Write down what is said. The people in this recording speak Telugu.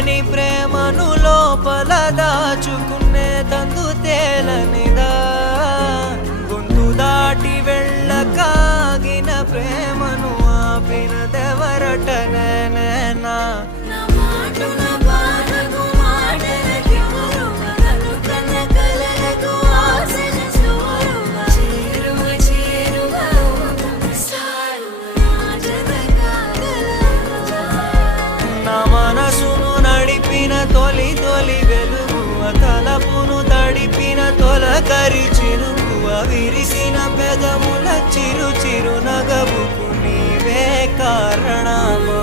తెలియని ప్రేమను లోపల దాచుకునే తందు తేలనిదా గొంతు దాటి వెళ్ళకాగిన ప్రేమను ఆపినదెవరటనేనా మనసును నడిపిన తొలి తొలి వెలుగువ తలపును తడిపిన తొలకరి చిరుకువ విరిసిన పెదముల చిరు చిరు నగవుకు నీవే కారణమా